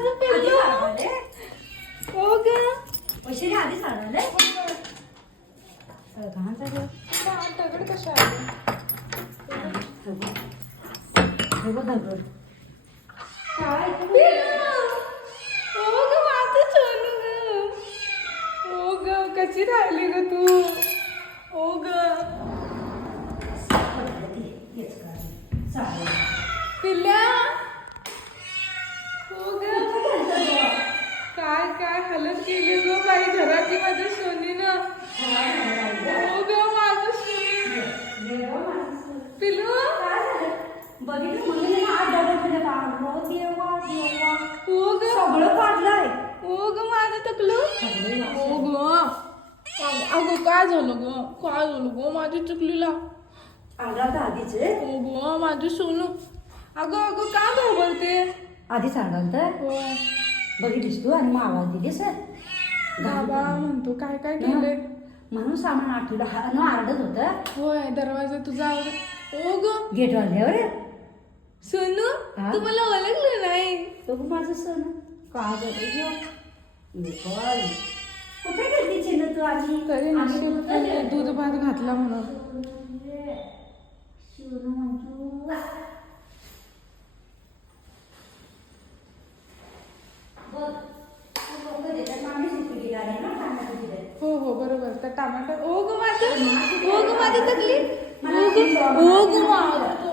माझं पिल्लू हो ग पैसे आधी सांगले घाण झालं दगड कशा आले हे बघ दगड काय हो ग माझं सोनू ग हो ग कशी राहिली ग तू हो ग पिल्ल्या हो ग काय काय हालत केली ग बाई घराची माझ्या सोनीनं हो ग माझं सोनी पिल्लू बघितलं म्हणून आठ डबल देवा देवा हो ग सगळं पाडलंय हो ग माझं टकलं हो ग अगं काय झालं ग माझ्या चुकलीला अंगात आधीचे हो ग माझं सोनू अगं का घाबरते आधी सांगाल तर होय बघितलीस तू आणि मग आवाज दिलीस बाबा म्हणतो काय काय केलंय म्हणून सामान आठवलं हा आरडत होतं होय दरवाजा तुझा हो ग गेट वाजल्यावर सोनू हा? तू मला ओळखलं नाही बघू माझं सण काय कुठे गेली चिन्ह तू आधी तरी नशीब दूध भात घातला म्हणून हो हो बरोबर तर टमाटर ओ ग माझं तकलीफ ओ ग माझं